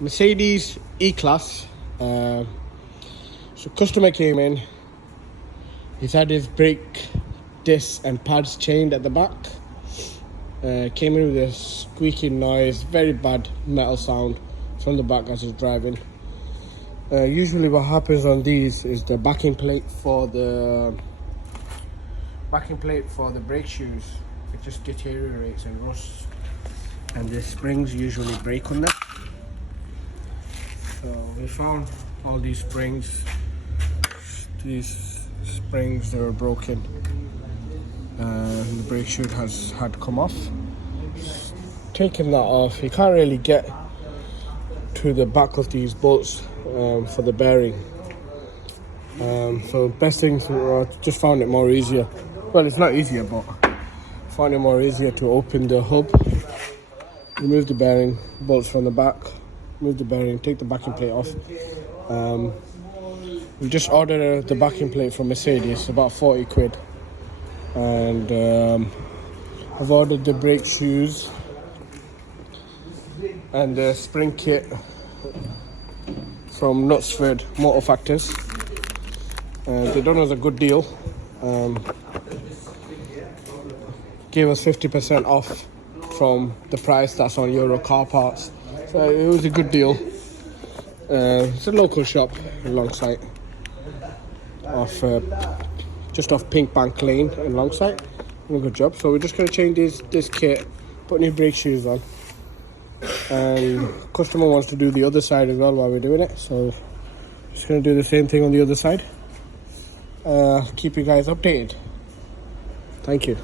Mercedes E-Class. So customer came in. He's had his brake discs and pads chained at the back. Came in with a squeaking noise, very bad metal sound from the back as he's driving. Usually what happens on these is the backing plate for the brake shoes, it just deteriorates and rusts, and the springs usually break on them. So we found all these springs. These springs, they were broken. The brake shoe had come off. Taking that off, you can't really get to the back of these bolts for the bearing. So best thing, just found it more easier. Well, it's not easier, but found it more easier to open the hub, remove the bearing bolts from the back, move the bearing, take the backing plate off. We just ordered the backing plate from Mercedes, about 40 quid. And I've ordered the brake shoes and the spring kit from Knutsford Motor Factors. They done us a good deal. Gave us 50% off from the price that's on Euro Car Parts. So it was a good deal. It's a local shop in Longsight, just off Pink Bank Lane in Longsight. Done a good job. So we're just going to change this kit, put new brake shoes on. And customer wants to do the other side as well while we're doing it. So just going to do the same thing on the other side. Keep you guys updated. Thank you.